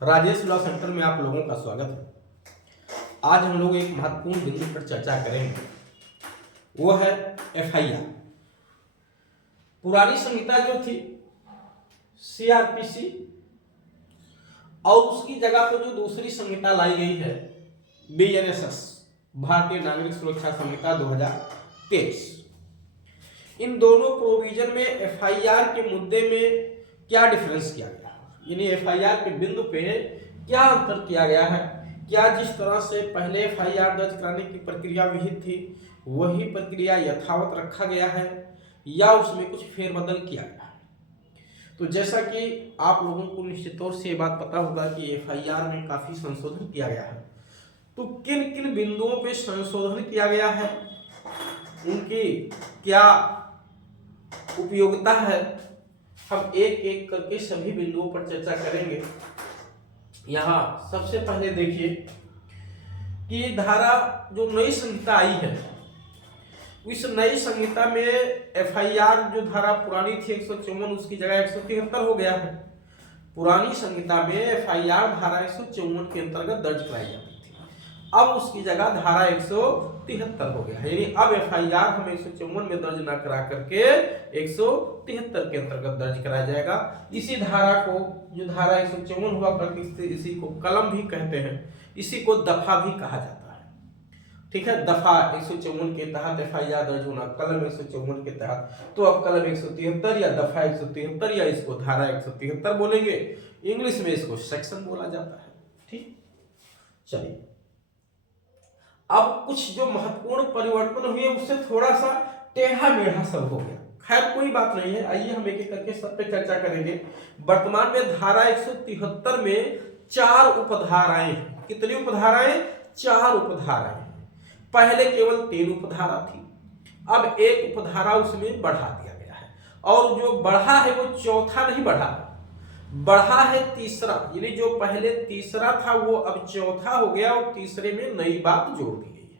Rajesh law centre में आप लोगों का स्वागत है। आज हम लोग एक महत्वपूर्ण बिंदु पर चर्चा करेंगे, वो है एफआईआर। पुरानी संहिता जो थी सीआरपीसी, और उसकी जगह पर जो दूसरी संहिता लाई गई है बीएनएसएस, भारतीय नागरिक सुरक्षा संहिता 2023। इन दोनों प्रोविजन में एफआईआर के मुद्दे में क्या डिफरेंस किया गया, यानी एफआईआर के बिंदु पे क्या अंतर किया गया है। क्या जिस तरह से पहले एफआईआर दर्ज कराने की प्रक्रिया विहित थी वही प्रक्रिया यथावत रखा गया है या उसमें कुछ फेरबदल किया गया है। तो जैसा कि आप लोगों को निश्चित तौर से ये बात पता होगा कि एफआईआर में काफी संशोधन किया गया है। तो किन किन बिंदुओं पे संशोधन किया गया है, उनकी क्या उपयोगिता है, हम एक एक करके सभी बिंदुओं पर चर्चा करेंगे। यहाँ सबसे पहले देखिए कि धारा जो नई संहिता आई है, इस नई संहिता में एफआईआर जो धारा पुरानी थी 154, उसकी जगह 173 हो गया है। पुरानी संहिता में एफआईआर धारा 154 के अंतर्गत दर्ज कराई जाती थी, अब उसकी जगह धारा 173 हो गया है। यानी अब एफआईआर हम 154 में दर्ज ना करा करके 173 के अंतर्गत दर्ज कराया जाएगा। इसी धारा को, जो धारा 154 हुआ करती थी, इसी को कलम भी कहते हैं, इसी को दफा भी कहा जाता है। ठीक है, दफा 154 के तहत एफआईआर दर्ज होना, कलम 154 के तहत। तो अब कलम 173 या दफा 173 या इसको धारा 173 बोलेंगे, इंग्लिश में इसको सेक्शन बोला जाता है। ठीक, चलिए अब कुछ जो महत्वपूर्ण परिवर्तन हुए उससे थोड़ा सा टेढ़ा मेढ़ा सब हो गया। खैर कोई बात नहीं है, आइए हम एक एक करके सब पे चर्चा करेंगे। वर्तमान में धारा 173 में 4 उपधाराएं हैं। कितनी उपधाराएं? 4 उपधाराएं हैं। पहले केवल 3 उपधारा थी, अब एक उपधारा उसमें बढ़ा दिया गया है, और जो बढ़ा है वो चौथा नहीं बढ़ा है तीसरा। यानी जो पहले तीसरा था वो अब चौथा हो गया, और तीसरे में नई बात जोड़ दी गई है।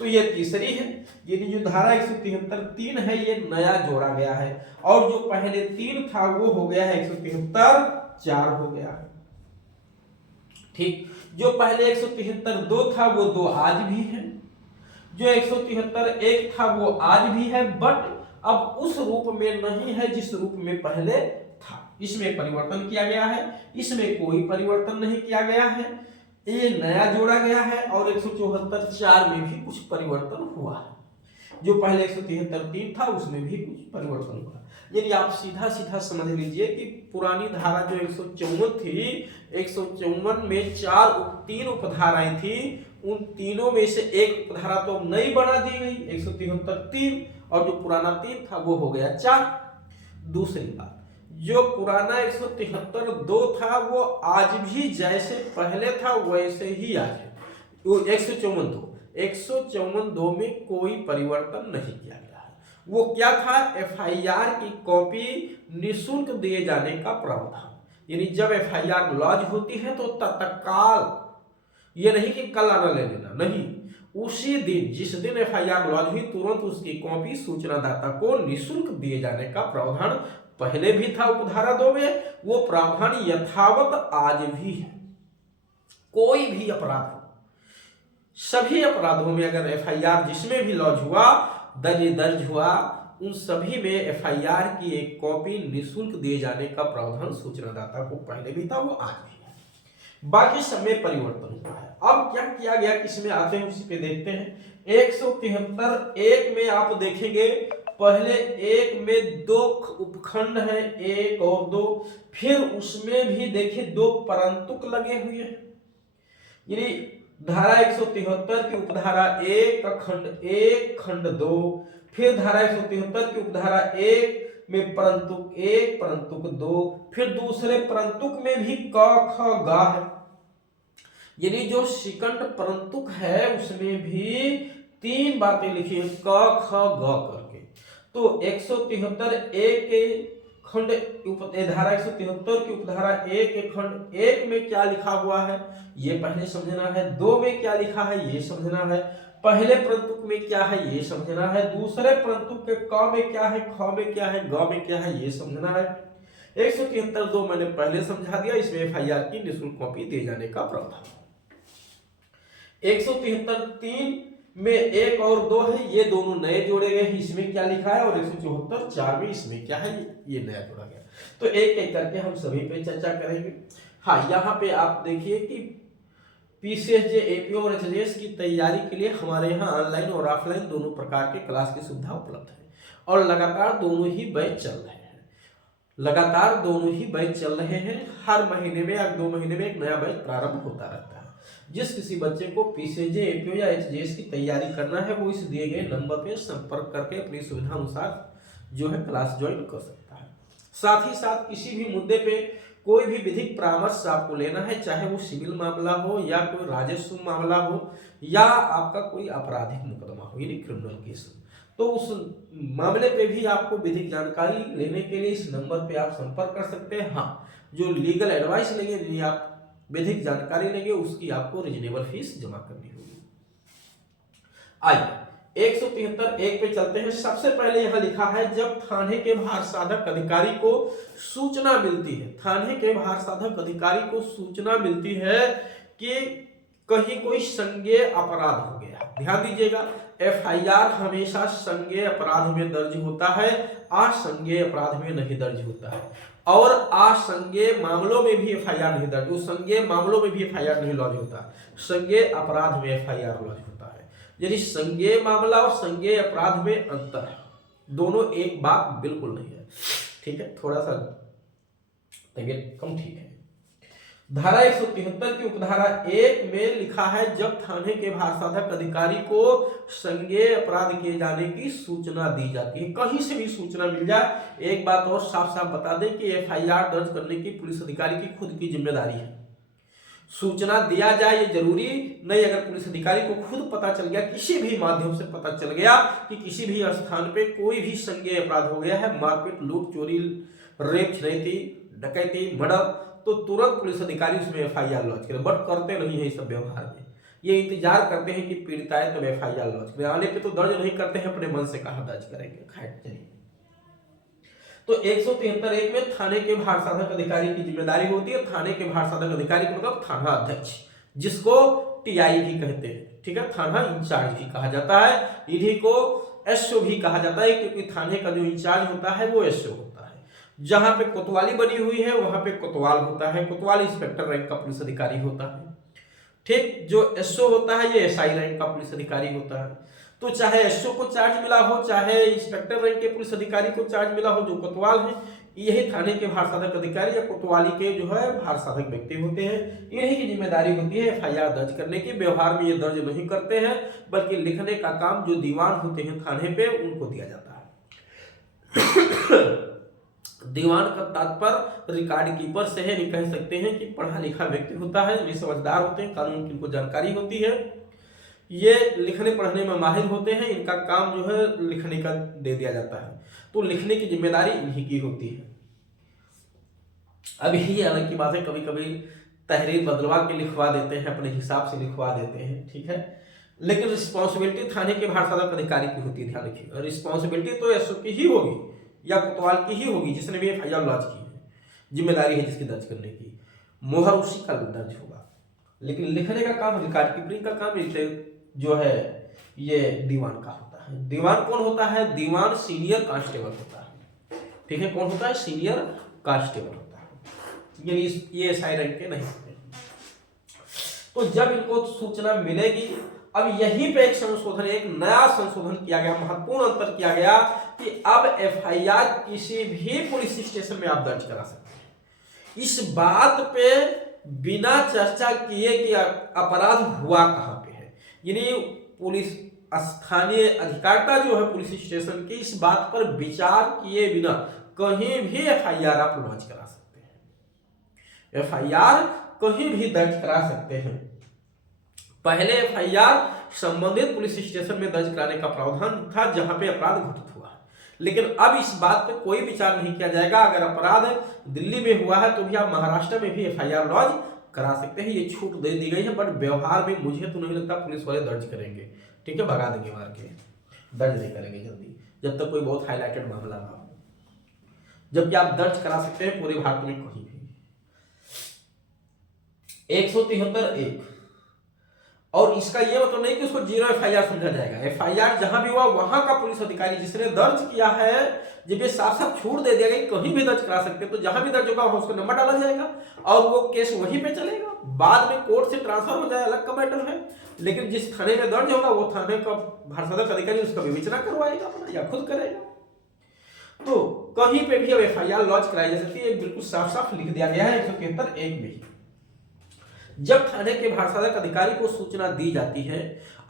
तो ये तीसरी है, यानी जो धारा 173 3 है ये नया जोड़ा गया है, और जो पहले 3 था वो हो गया है 173 4 हो गया है। ठीक, जो पहले 173 2 था वो 2 आज भी है, जो 173 1 था वो आज भी है, बट अब उस रूप में नहीं है जिस रूप में पहले था। इसमें परिवर्तन किया गया है, इसमें कोई परिवर्तन नहीं किया गया है, ये नया जोड़ा गया है। और 174 4 में भी कुछ परिवर्तन हुआ है, जो पहले 173 3 था उसमें भी कुछ परिवर्तन हुआ। यानी आप सीधा सीधा समझ लीजिए कि पुरानी धारा जो 154 थी, 154 में 3 उपधाराएं थी, उन तीनों में से एक उपधारा तो नई बना दी गई 173 3, और जो पुराना 3 था वो हो गया 4। दूसरी बात, जो पुराना 173 2 था वो आज भी जैसे पहले था वैसे ही आज है। वो 154 2 में कोई परिवर्तन नहीं किया गया है। वो क्या था? एफआईआर की कॉपी निःशुल्क दिए जाने का प्रावधान। यानी जब एफआईआर लॉन्च होती है तो तत्काल, ये नहीं कि कल आना ले लेना, नहीं, उसी दिन जिस दिन एफआईआर लॉन्च हुई तुरंत उसकी कॉपी सूचनादाता को निःशुल्क दिए जाने का प्रावधान पहले भी था उपधारा 2 में, वो प्रावधान यथावत आज भी है। कोई भी अपराध हो, सभी अपराधों में अगर एफआईआर जिसमें भी लॉन्च हुआ, दर्ज हुआ, उन सभी में एफआईआर की एक कॉपी निःशुल्क दिए जाने का प्रावधान सूचनादाता को पहले भी था, वो आज भी है। बाकी सब में परिवर्तन हुआ है। अब क्या किया गया, किसमें आते हैं उसी पे देखते हैं। 173 1 में आप देखेंगे, पहले 1 में 2 उपखंड है, 1 और 2, फिर उसमें भी देखिए 2 परंतुक लगे हुए हैं। यानी धारा 173 की उपधारा 1 का खंड 1 खंड 2, फिर धारा 173 की उपधारा 1 में परंतुक 1 परंतुक 2, फिर दूसरे परंतुक में भी क ख ग है। यानी जो सिकंड परंतुक है उसमें भी 3 बातें लिखी है क ख ग करके। तो 173 1 के खंड धारा 173 की उपधारा 1 के खंड 1 में क्या लिखा हुआ है ये पहले समझना है, 2 में क्या लिखा है ये समझना है, पहले परंतुक में क्या है ये समझना है, दूसरे परंतुक के क में क्या है, ख में क्या है, ग में क्या है ये समझना है। 173(2) मैंने पहले समझा दिया, इसमें एफआईआर की निःशुल्क कॉपी दिए जाने का प्रावधान। 173(3) में 1 और 2 है, ये दोनों नए जोड़े गए हैं, इसमें क्या लिखा है, और 174(4) में इसमें क्या है, ये नया जोड़ा गया। तो एक एक करके हम सभी पे चर्चा करेंगे। हाँ, यहाँ पे आप देखिए कि पीसीएसजे, एपीओ और एचजीएस की तैयारी के लिए हमारे यहाँ ऑनलाइन और ऑफलाइन दोनों प्रकार के क्लास की सुविधा उपलब्ध है, और लगातार दोनों ही बैच चल रहे हैं। लगातार दोनों ही बैच चल रहे हैं, हर महीने में या 2 महीने में एक नया बैच प्रारंभ होता रहता है। जिस किसी बच्चे को पीसीएसजे, एपीओ या एचजीएस की तैयारी करना है, वो इस दिए गए नंबर पे संपर्क करके अपनी सुविधा अनुसार जो है क्लास ज्वाइन कर सकता है। साथ ही साथ किसी भी मुद्दे पे कोई भी विधिक परामर्श आपको लेना है, चाहे वो सिविल मामला हो या कोई राजस्व मामला हो या आपका कोई आपराधिक मुकदमा हो, यानी क्रिमिनल केस, तो उस मामले पे भी आपको विधिक जानकारी लेने के लिए इस नंबर पे आप संपर्क कर सकते हैं। हाँ, जो लीगल एडवाइस लेंगे, यानी आप विधिक जानकारी लेंगे, उसकी आपको रीजनेबल फीस जमा करनी होगी। आइए 173(1) पे चलते हैं। सबसे पहले यहां लिखा है, जब थाने के भार साधक अधिकारी को सूचना मिलती है, थाने के भार साधक अधिकारी को सूचना मिलती है कि कहीं कोई संज्ञेय अपराध हो गया। ध्यान दीजिएगा, एफआईआर हमेशा संज्ञेय अपराध में दर्ज होता है, असंज्ञेय अपराध में नहीं दर्ज होता है, और असंज्ञेय मामलों में भी एफआईआर नहीं दर्ज, उस संज्ञेय मामलों में भी एफआईआर नहीं लॉन्च होता, संज्ञेय अपराध में एफआईआर लॉन्च होता है। यदि संज्ञेय मामला और संज्ञेय अपराध में अंतर है, दोनों एक बात बिल्कुल नहीं है। ठीक है, थोड़ा सा तबियत कम ठीक है। धारा 173 की उपधारा 1 में लिखा है, जब थाने के भार साधक अधिकारी को संज्ञेय अपराध किए जाने की सूचना दी जाती है, कहीं से भी सूचना मिल जाए। एक बात और साफ साफ बता दें कि एफआईआर दर्ज करने की पुलिस अधिकारी की खुद की जिम्मेदारी है। सूचना दिया जाए ये जरूरी नहीं, अगर पुलिस अधिकारी को खुद पता चल गया, किसी भी माध्यम से पता चल गया कि किसी भी स्थान पे कोई भी संज्ञेय अपराध हो गया है, मारपीट, लूट, चोरी, रेप, छिनैती, डकैती, मर्डर, तो तुरंत पुलिस अधिकारी उसमें एफआईआर लॉन्च करे। बट करते नहीं है इस सब व्यवहार में, ये इंतजार करते हैं कि पीड़ित आए तब एफआईआर लॉन्च करें, आने पे तो दर्ज नहीं करते हैं, अपने मन से कहा दर्ज करेंगे। खैर चलिए, तो 173(1) में थाने के भार साधक अधिकारी की जिम्मेदारी होती है। थाने के भार साधक अधिकारी का मतलब थाना अध्यक्ष, जिसको टीआई भी कहते हैं। ठीक है, थाना इंचार्ज भी कहा जाता है, इन्हीं को एसओ भी कहा जाता है, क्योंकि थाने का जो इंचार्ज होता है वो एसओ होता है। जहां पे कोतवाली बनी हुई है वहां पे कोतवाल होता है, कोतवाल इंस्पेक्टर रैंक का पुलिस अधिकारी होता है। ठीक, जो एसओ होता है ये एसआई रैंक का पुलिस अधिकारी होता है। तो चाहे एसओ को चार्ज मिला हो, चाहे इंस्पेक्टर रैंक के पुलिस अधिकारी को चार्ज मिला हो, जो कोतवाल है, यही थाने के भार साधक अधिकारी या कोतवाली के जो है भार साधक व्यक्ति होते हैं। इन्हीं की जिम्मेदारी होती है एफआईआर दर्ज करने की। व्यवहार में ये दर्ज नहीं करते हैं, बल्कि लिखने का काम जो दीवान होते हैं थाने पे उनको दिया जाता है। दीवान का तात्पर्य रिकॉर्ड कीपर से है, नहीं कह सकते हैं कि पढ़ा लिखा व्यक्ति होता है, ये समझदार होते हैं, कानून की इनको जानकारी होती है, ये लिखने पढ़ने में माहिर होते हैं, इनका काम जो है लिखने का दे दिया जाता है, तो लिखने की जिम्मेदारी इन्हीं की होती है। अब यही अलग की बात है, कभी कभी तहरीर बदलवा के लिखवा देते हैं, अपने हिसाब से लिखवा देते हैं। ठीक है, लेकिन रिस्पॉन्सिबिलिटी थाने के भार साधक अधिकारी की होती है। ध्यान रखिए, रिस्पॉन्सिबिलिटी तो एसओ की ही होगी या कोतवाल की ही होगी जिसने भी एफआईआर लॉन्च की है, जिम्मेदारी है जिसकी दर्ज करने की, मोहर उसी का दर्ज होगा, लेकिन लिखने का काम, रिकॉर्ड कीपिंग का काम जो है ये दीवान का होता है। दीवान कौन होता है? दीवान सीनियर कांस्टेबल होता है। ठीक है, कौन होता है? सीनियर कांस्टेबल होता है, ये एसआई रैंक के नहीं होते। तो जब इनको सूचना मिलेगी, अब यहीं पे एक संशोधन, एक नया संशोधन किया गया, महत्वपूर्ण अंतर किया गया कि अब एफआईआर किसी भी पुलिस स्टेशन में आप दर्ज करा सकते हैं। इस बात पे बिना चर्चा किए कि अपराध हुआ कहां पे है, यानी पुलिस स्थानीय अधिकारिता जो है पुलिस स्टेशन की, इस बात पर विचार किए बिना कहीं भी एफआईआर आप लॉन्च करा सकते हैं। एफआईआर कहीं भी दर्ज करा सकते हैं। पहले एफआईआर संबंधित पुलिस स्टेशन में दर्ज कराने का प्रावधान था जहां पे अपराध घटित हुआ, लेकिन अब इस बात पे कोई विचार नहीं किया जाएगा। अगर अपराध दिल्ली में हुआ है तो भी आप महाराष्ट्र में भी एफआईआर लॉन्च करा सकते हैं, ये छूट दे दी गई है। बट व्यवहार में मुझे तो नहीं लगता पुलिस वाले दर्ज करेंगे। ठीक है, भगा देंगे मार के, दर्ज नहीं करेंगे जल्दी, जब तक कोई बहुत हाईलाइटेड मामला ना हो। जबकि आप दर्ज करा सकते हैं पूरे भारत में कहीं भी। 173(1) और इसका ये मतलब नहीं कि उसको 0 FIR समझा जाएगा। FIR जहां भी हुआ वहां का पुलिस अधिकारी जिसने दर्ज किया है, जब ये साफ साफ छूट दे दिया गया कहीं भी दर्ज करा सकते हैं, तो जहां भी दर्ज होगा वहां उसका नंबर डाला जाएगा और वो केस वहीं पे चलेगा। बाद में कोर्ट से ट्रांसफर हो जाए अलग का मैटर है, लेकिन जिस थाने में दर्ज होगा वो थाने का भारत अधिकारी उसका विवेचना करवाएगा अपना या खुद करेगा। तो कहीं पे भी अब FIR लॉन्च कराई जा सकती है, बिल्कुल साफ साफ लिख दिया गया है 173(1) में। जब थाने के भारसाधक अधिकारी को सूचना दी जाती है,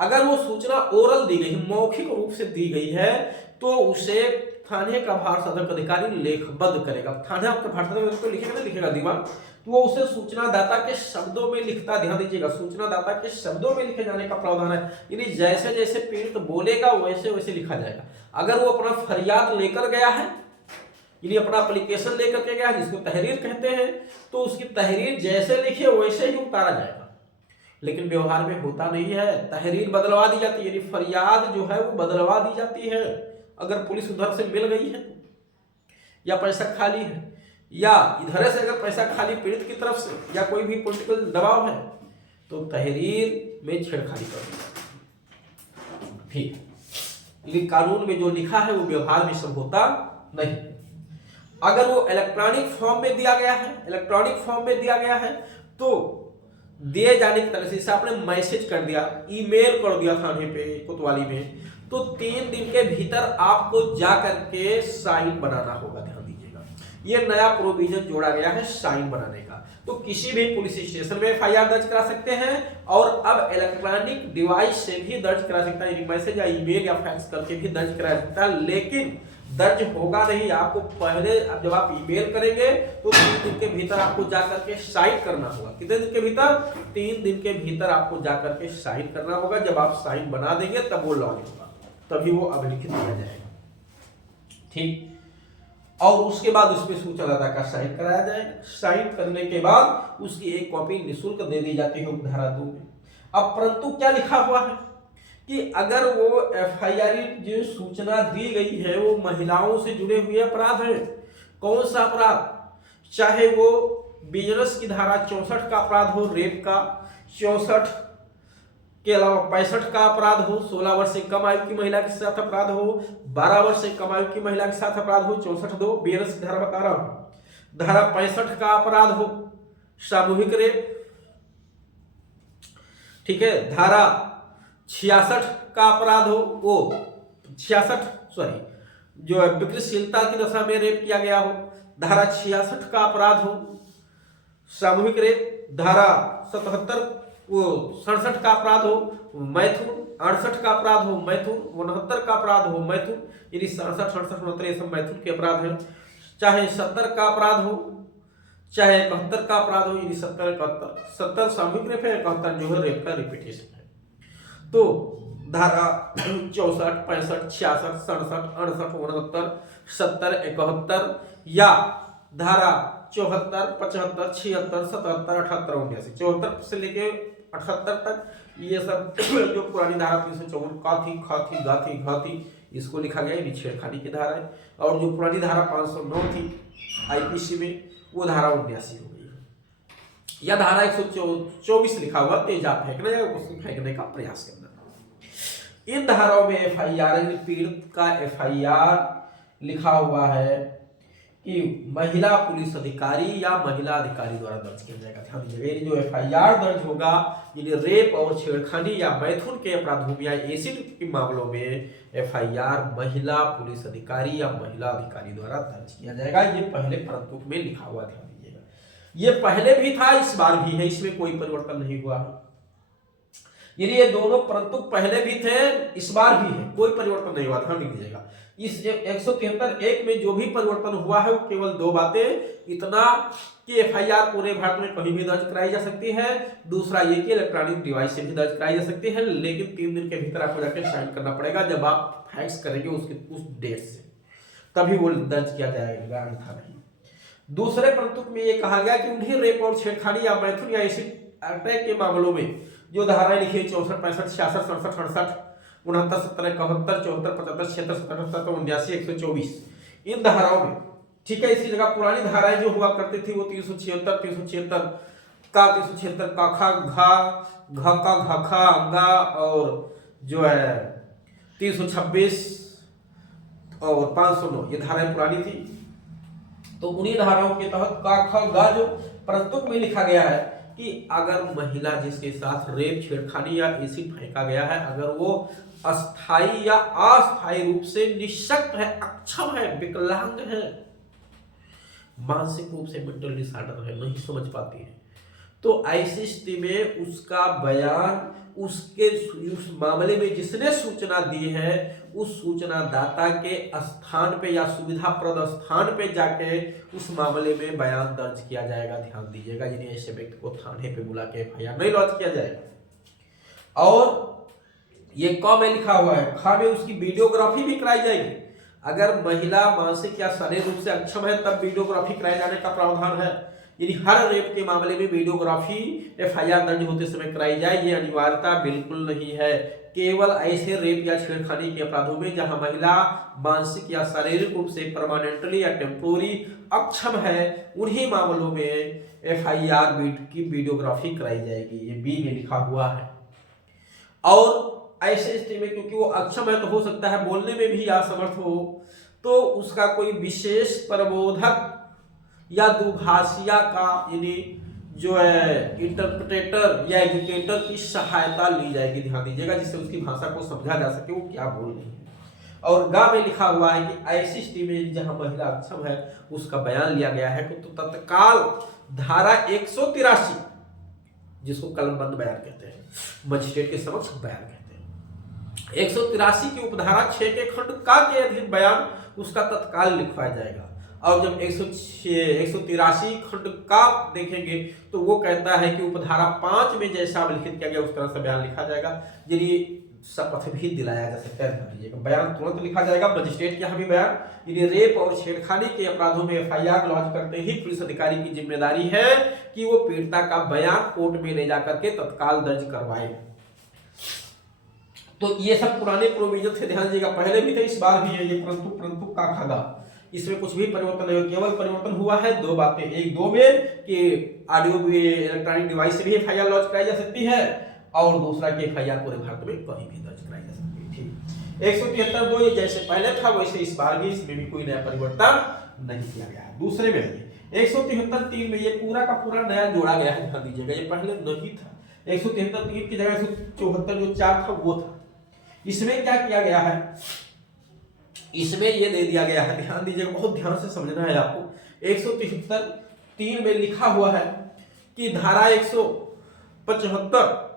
अगर वो सूचना ओरल दी गई, मौखिक रूप से दी गई है, तो उसे थाने का भारसाधक अधिकारी लेखबद्ध करेगा। थाने आपका भारसाधक अधिकारी तो लिखेगा ना, लिखेगा दीवान, तो वो उसे सूचनादाता के शब्दों में लिखता, ध्यान दीजिएगा, सूचनादाता के शब्दों में लिखे जाने का प्रावधान है, यानी जैसे जैसे पीड़ित बोलेगा वैसे वैसे लिखा जाएगा। अगर वो अपना फरियाद लेकर गया है, यानी अपना एप्लीकेशन लेकर के गया जिसको तहरीर कहते हैं, तो उसकी तहरीर जैसे लिखे वैसे ही उतारा जाएगा। लेकिन व्यवहार में होता नहीं है, तहरीर बदलवा दी जाती है, यानी फरियाद जो है वो बदलवा दी जाती है। अगर पुलिस उधर से मिल गई है या पैसा खाली है, या इधर से अगर पैसा खाली पीड़ित की तरफ से या कोई भी पॉलिटिकल दबाव है, तो तहरीर में छेड़खानी कर दी जाती है। ठीक, लेकिन कानून में जो लिखा है वो व्यवहार में सब होता नहीं। अगर वो इलेक्ट्रॉनिक फॉर्म में दिया गया है, इलेक्ट्रॉनिक फॉर्म में दिया गया है, तो दिए जाने की तरह से आपने मैसेज कर दिया, ईमेल कर दिया थाने पे कोतवाली में, तो 3 दिन के भीतर आपको जा करके साइन बनाना होगा। ध्यान दीजिएगा, ये नया प्रोविजन जोड़ा गया है साइन बनाने का। तो किसी भी पुलिस स्टेशन में FIR दर्ज करा सकते हैं, और अब इलेक्ट्रॉनिक डिवाइस से भी दर्ज करा सकता है, मैसेज या ईमेल या फैक्स करके भी दर्ज करा सकता है। लेकिन दर्ज होगा नहीं, आपको पहले जब आप ईमेल करेंगे तो 3 दिन के भीतर आपको जाकर के साइन करना होगा। कितने दिन के भीतर? 3 दिन के भीतर आपको जाकर के साइन करना होगा। जब आप साइन बना देंगे तब वो लॉन्च होगा, तभी वो अभिलिखित किया जाएगा। ठीक, और उसके बाद उसमें सूचनादाता का साइन कराया जाएगा। साइन करने के बाद उसकी एक कॉपी निःशुल्क दे दी जाती है धारा 2 में। अब परंतु क्या लिखा हुआ है कि अगर वो FIR जो सूचना दी गई है वो महिलाओं से जुड़े हुए अपराध है, कौन सा अपराध, चाहे वो बिजनेस की धारा 64 का अपराध हो, रेप का 64 के अलावा 65 का अपराध हो, 16 वर्ष से कम आयु की महिला के साथ अपराध हो, 12 वर्ष से कम आयु की महिला के साथ अपराध हो, 64(2) बिजनेस की धारा बता रहा हूं, धारा 65 का अपराध हो सामूहिक रेप, ठीक है, धारा 66 का अपराध हो, वो 66 जो विकृतिशीलता की दशा में रेप किया गया हो, धारा 66 का अपराध हो सामूहिक रेप, धारा 77 वो 67 का अपराध हो मैथुन, 68 का अपराध हो मैथुन, 69 का अपराध हो मैथुन, यानी 67, 68, 69 ये सब मैथुन के अपराध हैं। चाहे 70 का अपराध हो, चाहे 71 का अपराध हो, यानी 70, 71, 70 सामूहिक रेप है, 71 जो है रेप का रिपीटेशन है। तो धारा 64, 65, 66, 67, 68, 69, 70, 71 या धारा 74, 75, 76, 77, 78, 79, 74 से लेके 78 तक ये सब जो पुरानी धारा 354 काथी खाथी गाथी घाती इसको लिखा गया है, छेड़खानी की धारा है। और जो पुरानी धारा 509 थी IPC में, वो धारा 79 हो गई है। यह धारा 124 लिखा हुआ, तेजाब फेंकने या उसको फेंकने का प्रयास करना। इन धाराओं में FIR पीड़ित का FIR लिखा हुआ है कि महिला पुलिस अधिकारी या महिला अधिकारी द्वारा दर्ज किया जाएगा। ध्यान दीजिएगा, जो FIR दर्ज होगा यानी रेप और छेड़खानी या मैथुन के अपराधों में या एसिड के मामलों में FIR महिला पुलिस अधिकारी या महिला अधिकारी द्वारा दर्ज किया जाएगा। ये पहले परंतु में लिखा हुआ, ध्यान दीजिएगा, ये पहले भी था, इस बार भी है, इसमें कोई परिवर्तन नहीं हुआ है। यानी ये दोनों परंतु पहले भी थे, इस बार भी है, कोई परिवर्तन नहीं हुआ। ध्यान दीजिएगा, इस 173(1) में जो भी परिवर्तन हुआ है वो केवल 2 बातें, इतना कि FIR पूरे भारत में कहीं भी दर्ज कराई जा सकती है, दूसरा ये कि इलेक्ट्रॉनिक डिवाइस से भी दर्ज कराई जा सकती है, लेकिन 3 दिन के भीतर आपको जाकर साइन करना पड़ेगा जब आप फैक्स करेंगे उस डेट से, तभी वो दर्ज किया जाएगा, अन्यथा नहीं। दूसरे परंतु में ये कहा गया कि उन्हीं रेप और छेड़खानी या मैथुन या एसिड अटैक के मामलों में जो धाराएं लिखी 64, 65, 66, 67, 68, 69, 70, 71, 74, 75, 76, 77, 79, 124, इन धाराओं में ठीक है। इसी जगह पुरानी धाराएं जो हुआ करती थी वो 376 376 का 376 का खा घा घ का घ खा गा और जो है 326 और 509 ये धाराएं पुरानी थी। तो उन्हीं धाराओं के तहत का ख गा जो प्रस्तुत में लिखा गया है कि अगर महिला जिसके साथ रेप छेड़खानी या एसिड फेंका गया है अगर वो अस्थाई या अस्थाई रूप से निःशक्त है, अक्षम है, विकलांग है, मानसिक रूप से मेंटल डिसऑर्डर है, नहीं समझ पाती है, तो ऐसी स्थिति में उसका बयान उसके उस मामले में जिसने सूचना दी है उस सूचना दाता के स्थान पे या सुविधाप्रद स्थान पे जाके उस मामले में बयान दर्ज किया जाएगा। ध्यान दीजिएगा, यानी ऐसे व्यक्ति को थाने पे बुला के एफआईआर नहीं लॉन्च किया जाएगा। और ये क में लिखा हुआ है, ख में उसकी वीडियोग्राफी भी कराई जाएगी। अगर महिला मानसिक या शारीरिक रूप से अक्षम है तब वीडियोग्राफी कराए जाने का प्रावधान है। यदि हर रेप के मामले में वीडियोग्राफी एफआईआर दर्ज होते समय कराई जाए, ये अनिवार्यता बिल्कुल नहीं है। केवल ऐसे रेप या छेड़खानी के अपराधों में जहां महिला मानसिक या शारीरिक रूप से परमानेंटली या टेम्पोरी अक्षम है उन्हीं मामलों में एफआईआर की वीडियोग्राफी कराई जाएगी। ये बी में लिखा हुआ है। और ऐसे स्थिति में क्योंकि वो अक्षम है तो हो सकता है बोलने में भी असमर्थ हो, तो उसका कोई विशेष प्रबोधक या दुभाषिया का यानी जो है इंटरप्रेटर या एजुकेटर की सहायता ली जाएगी। ध्यान दीजिएगा, जिससे उसकी भाषा को समझा जा सके वो क्या बोल रही है। और गा में लिखा हुआ है कि ऐसी स्थिति में जहां महिला अक्षम है उसका बयान लिया गया है तो तत्काल धारा 183 जिसको कलमबंद बयान कहते हैं, मजिस्ट्रेट के समक्ष बयान कहते हैं, 183 की उपधारा 6 के खंड का के अधीन बयान उसका तत्काल लिखवाया जाएगा। और जब 183 खंड का देखेंगे तो वो कहता है कि उपधारा 5 में जैसा लिखित किया गया उस तरह से बयान लिखा जाएगा, यदि शपथ भी दिलाया जा सकता है। बयान तुरंत लिखा जाएगा। मजिस्ट्रेट के यहाँ भी बयान, यदि रेप और छेड़खानी के अपराधों में एफआईआर लॉन्च करते ही पुलिस अधिकारी की जिम्मेदारी है कि वो पीड़िता का बयान कोर्ट में ले जाकर के तत्काल दर्ज करवाए। तो ये सब पुराने प्रोविजन थे, ध्यान दीजिएगा, पहले भी थे इस बार भी है ये, परंतु का खागा इसमें कुछ भी परिवर्तन नहीं, केवल परिवर्तन हुआ है दो बातें। एक दो में कि ऑडियो भी इलेक्ट्रॉनिक डिवाइस से भी एफआईआर लॉन्च कराई जा सकती है और दूसरा कि एफआईआर पूरे भारत में कहीं भी दर्ज कराई जा सकती है। ठीक, 173(2) ये जैसे पहले था वैसे इस बार भी इसमें भी कोई नया परिवर्तन नहीं किया गया है। दूसरे में 173(3) में ये पूरा का पूरा नया जोड़ा गया है। ध्यान दीजिएगा, ये पहले नहीं था। 173(3) की जगह 174 जो 4 था वो था। इसमें क्या किया गया है, इसमें ये दे दिया गया है, ध्यान दीजिएगा, बहुत ध्यान से समझना है आपको। 173(3) में लिखा हुआ है कि धारा 175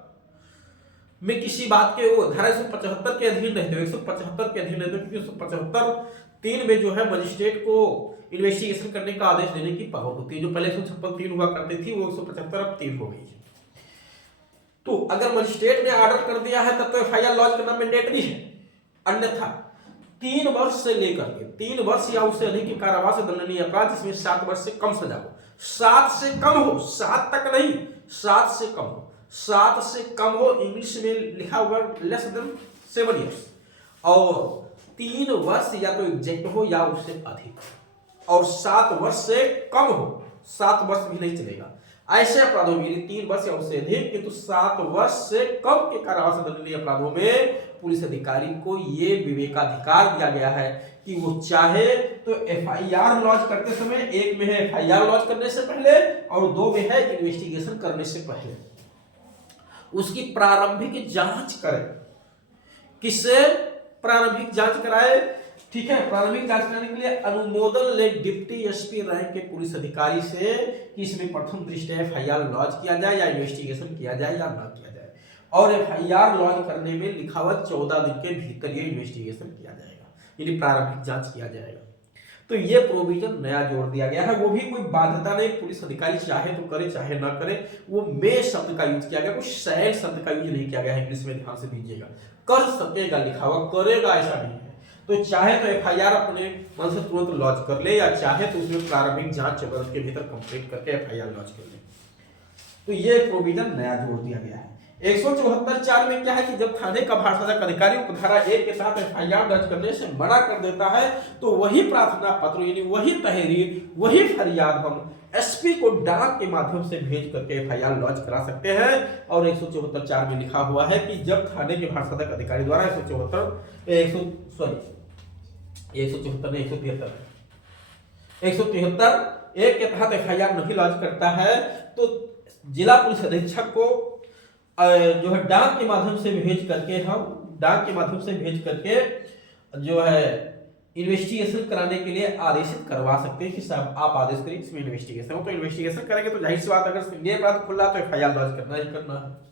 में किसी बात के वो धारा 175 के अधीन रहते हो, 175 के अधीन रहते हो, क्योंकि 175(3) में जो है मजिस्ट्रेट को इन्वेस्टिगेशन करने का आदेश देने की पावर होती है। जो पहले 156(3) हुआ करती थी वो 175 अब 3 हो गई है। तो अगर मजिस्ट्रेट ने ऑर्डर कर दिया है तब तो एफआईआर लॉन्च करना मैंडेटरी है, अन्यथा 3 वर्ष से लेकर के 3 वर्ष या उससे अधिक के कारावास दंडनीय अपराध जिसमें 7 वर्ष से कम सजा हो, 7 से कम हो, 7 तक नहीं, 7 से कम हो, 7 से कम हो, इंग्लिश में लिखा हुआ लेस देन 7 इयर्स, और 3 वर्ष या तो एग्जैक्ट हो या उससे अधिक, और 7 वर्ष से कम हो, 7 वर्ष भी नहीं चलेगा। ऐसे अपराधों में 3 वर्ष या उससे अधिक किंतु 7 वर्ष से कम के कारावास दंडनीय अपराधों में पुलिस अधिकारी को ये विवेकाधिकार दिया गया है कि वो चाहे तो एफआईआर लॉन्च करते समय, एक में है एफआईआर लॉन्च करने से पहले और 2 में है इन्वेस्टिगेशन करने से पहले, उसकी प्रारंभिक जांच करे। किससे प्रारंभिक जांच कराए? ठीक है, प्रारंभिक जांच करने के लिए अनुमोदन ले डिप्टी एसपी रैंक के पुलिस अधिकारी से कि इसमें प्रथम दृष्टया एफआईआर लॉन्च किया जाए या इन्वेस्टिगेशन किया जाए या ना किया जाए, और एफआईआर लॉन्च करने में लिखा हुआ 14 दिन के भीतर ये इन्वेस्टिगेशन किया जाएगा, यानी प्रारंभिक जांच किया जाएगा। तो ये प्रोविजन नया जोड़ दिया गया है, वो भी कोई बाध्यता नहीं, पुलिस अधिकारी चाहे तो करे चाहे ना करे, वो मे शब्द का यूज किया गया, कुछ शैल शब्द का यूज नहीं किया गया है इंग्लिश में, ध्यान से दीजिएगा। कर सकेगा लिखा हुआ, करेगा ऐसा नहीं है। तो चाहे तो एफआईआर अपने मन से तुरंत लॉन्च कर ले या चाहे तो उसमें प्रारंभिक जांच 14 दिन के भीतर कंप्लीट करके एफआईआर लॉन्च कर ले। तो ये प्रोविजन नया जोड़ दिया गया है। 174(4) में क्या है कि जब थाने का भारसाधक अधिकारी उपधारा 1 के तहत एफआईआर दर्ज करने से मना कर देता है तो वही प्रार्थना पत्र यानी वही तहरीर वही फरियाद हम एसपी को डाक के माध्यम से भेज करके एफआईआर लॉन्च करा सकते हैं। और 174(4) में लिखा हुआ है कि जब थाने के भारसाधक अधिकारी द्वारा 173 के तहत एफआईआर नहीं लॉन्च करता है तो जिला पुलिस अधीक्षक को जो है डाक के माध्यम से भेज करके जो है इन्वेस्टिगेशन कराने के लिए आदेशित करवा सकते हैं कि साहब आप आदेश करिए इसमें इन्वेस्टिगेशन हो। तो इन्वेस्टिगेशन करेंगे तो जाहिर सी बात अगर संज्ञेय अपराध खुल रहा तो एफआईआर लॉन्च करना ही करना है।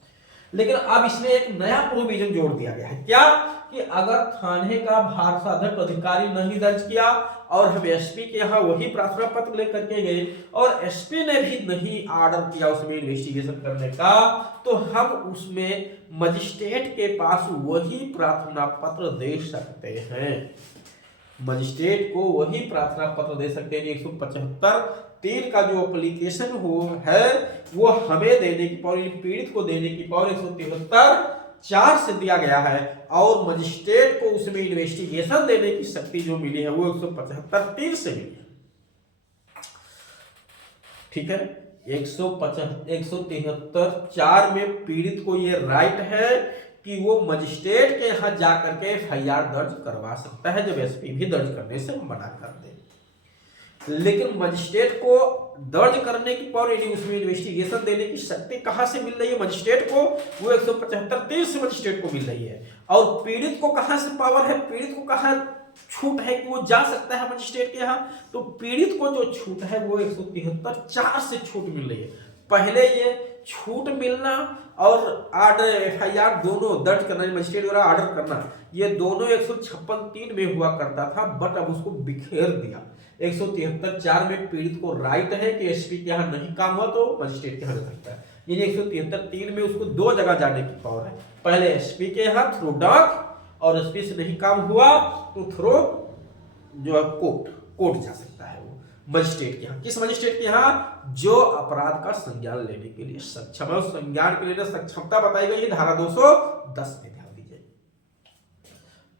लेकिन अब इसमें एक नया प्रोविजन जोड़ दिया गया है क्या कि अगर थाने का भारसाधक अधिकारी नहीं दर्ज किया और हम एसपी के यहाँ वही प्रार्थना पत्र लेकर के गए और एसपी ने भी नहीं ऑर्डर किया उसमें इन्वेस्टिगेशन करने का तो हम उसमें मजिस्ट्रेट के पास वही प्रार्थना पत्र दे सकते हैं। मजिस्ट्रेट को वही प्रार्थना पत्र दे सकते हैं। 175(3) का जो एप्लीकेशन है वो हमें देने की पावर पीड़ित को देने की पावर 173(4) से दिया गया है और मजिस्ट्रेट को उसमें इन्वेस्टिगेशन देने की शक्ति जो मिली है वो 175(3) से मिली है। ठीक है, 173(4) में पीड़ित को ये राइट है कि वो मजिस्ट्रेट के यहाँ जाकर के एफआईआर दर्ज करवा सकता है जब एसपी भी दर्ज करने से मना कर दे। लेकिन मजिस्ट्रेट को दर्ज करने की पावर यानी उसमें इन्वेस्टिगेशन देने की शक्ति कहां से मिल रही है मजिस्ट्रेट को? वो 175(3) से मजिस्ट्रेट को मिल रही है। और पीड़ित को कहां से पावर है, पीड़ित को कहां छूट है कि वो जा सकता है मजिस्ट्रेट के यहाँ? तो पीड़ित को जो छूट है वो 173(4) से छूट मिल रही है। पहले ये छूट मिलना और ऑर्डर एफआईआर दोनों दर्ज करना मजिस्ट्रेट द्वारा ऑर्डर करना ये दोनों 156(3) में हुआ करता था, बट अब उसको बिखेर दिया। 173(4) में पीड़ित को राइट है कि एसपी के यहाँ नहीं काम हुआ तो मजिस्ट्रेट के यहाँ जा सकता है। यानी 173(3) में उसको दो जगह जाने की पावर है, पहले एसपी के यहाँ थ्रू डाक और एसपी से नहीं काम हुआ तो थ्रू जो है कोर्ट जा सकता है। वो मजिस्ट्रेट के यहाँ, किस मजिस्ट्रेट के यहाँ? जो अपराध का संज्ञान लेने के लिए सक्षम है। संज्ञान के लिए सक्षमता बताई गई है धारा 210 में, ध्यान दीजिए।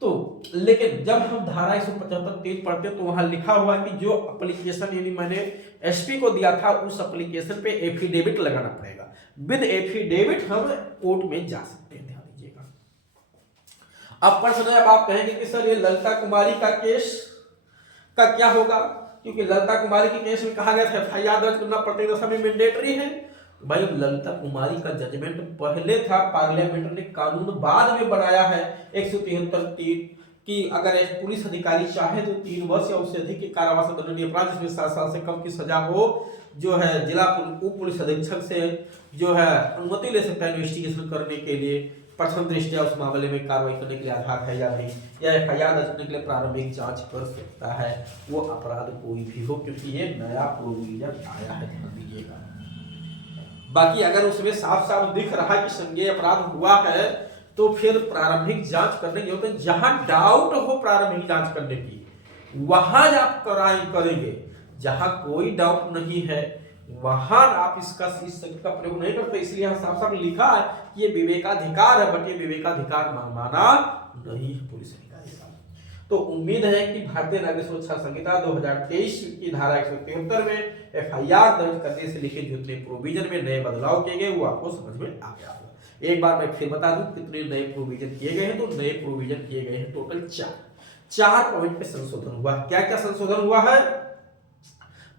तो लेकिन जब हम धारा 175(3) पढ़ते हैं तो वहां लिखा हुआ है कि जो एप्लीकेशन यानी मैंने एसपी को दिया था उस एप्लीकेशन पे एफिडेविट लगाना पड़ेगा। विद एफिडेविट हम कोर्ट में जा सकते हैं, ध्यान दीजिएगा। अब प्रश्न है, अब आप कहेंगे कि सर ये ललिता कुमारी का केस का क्या होगा? क्योंकि ललिता कुमारी के केस में कहा गया था एफआईआर दर्ज करना पड़ता है, सभी मैंडेटरी है। भाई ललिता कुमारी का जजमेंट पहले था, पार्लियामेंट ने कानून बाद में बनाया है 173(3) कि अगर एक पुलिस अधिकारी चाहे तो 3 वर्ष या उससे अधिक के कारावास दंडनीय अपराध जिसमें 7 साल से कम की सजा हो जो है जिला उप पुलिस अधीक्षक से जो है अनुमति ले सकता है इन्वेस्टिगेशन करने के लिए। प्रथम दृष्टया उस मामले में कार्रवाई करने के लिए आधार है या नहीं, या एफआईआर दर्ज करने के लिए प्रारंभिक जांच कर सकता है, वो अपराध कोई भी हो, क्योंकि ये नया प्रोविजन आया है, ध्यान दीजिएगा। बाकी अगर उसमें साफ साफ दिख रहा है कि संज्ञेय अपराध हुआ है तो फिर प्रारंभिक जांच करने की होता है। जहां डाउट हो प्रारंभिक जांच करने की वहां आप करेंगे, जहां कोई डाउट नहीं है वहां आप इस शब्द का प्रयोग नहीं करते। इसलिए यहां साफ साफ लिखा है कि ये विवेकाधिकार है, बट ये विवेकाधिकार माना नहीं है पुलिस अधिकारी का। तो उम्मीद है कि भारतीय नागरिक सुरक्षा संहिता 2023 की धारा 173 में एफआईआर दर्ज करने से लेकर जितने प्रोविजन में नए बदलाव किए गए वो आपको समझ में आ गया होगा। एक बार मैं फिर बता दूं कितने नए प्रोविजन किए गए हैं। तो नए प्रोविजन किए गए हैं टोटल 4 पॉइंट पे संशोधन हुआ है। क्या क्या संशोधन हुआ है?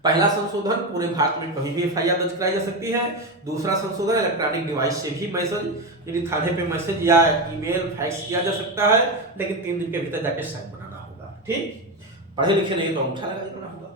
पहला संशोधन, पूरे भारत में कहीं भी एफआईआर दर्ज कराई जा सकती है। दूसरा संशोधन, इलेक्ट्रॉनिक डिवाइस से भी मैसेज यानी थाने पे मैसेज या ईमेल फैक्स किया जा सकता है, लेकिन 3 दिन के भीतर जाके साइन बनाना होगा। ठीक, पढ़े लिखे नहीं तो अंगूठा लगा देना होगा।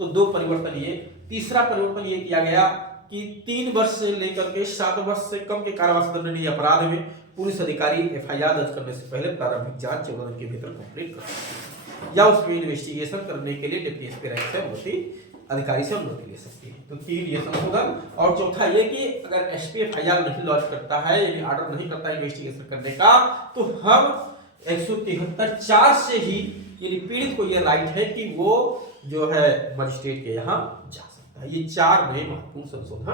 तो 2 परिवर्तन ये। तीसरा परिवर्तन ये किया गया कि 3 वर्ष से लेकर के 7 वर्ष से कम के कारावास दंडनीय अपराध में पुलिस अधिकारी एफआईआर दर्ज करने से पहले प्रारंभिक जांच 14 दिन के भीतर कंप्लीट कर सकते हैं, या उसमें इन्वेस्टिगेशन करने के लिए डिप्टी एसपी रैंक से अनुमति अधिकारी से अनुमति ले सकती है। तो 3 ये संशोधन। और चौथा ये कि अगर एसपी एफआईआर नहीं लॉन्च करता है यानी ऑर्डर नहीं करता है इन्वेस्टिगेशन करने का, तो हम 173(4) से ही यानी पीड़ित को ये राइट है कि वो जो है मजिस्ट्रेट के यहाँ जा सकता है। ये 4 नए महत्वपूर्ण संशोधन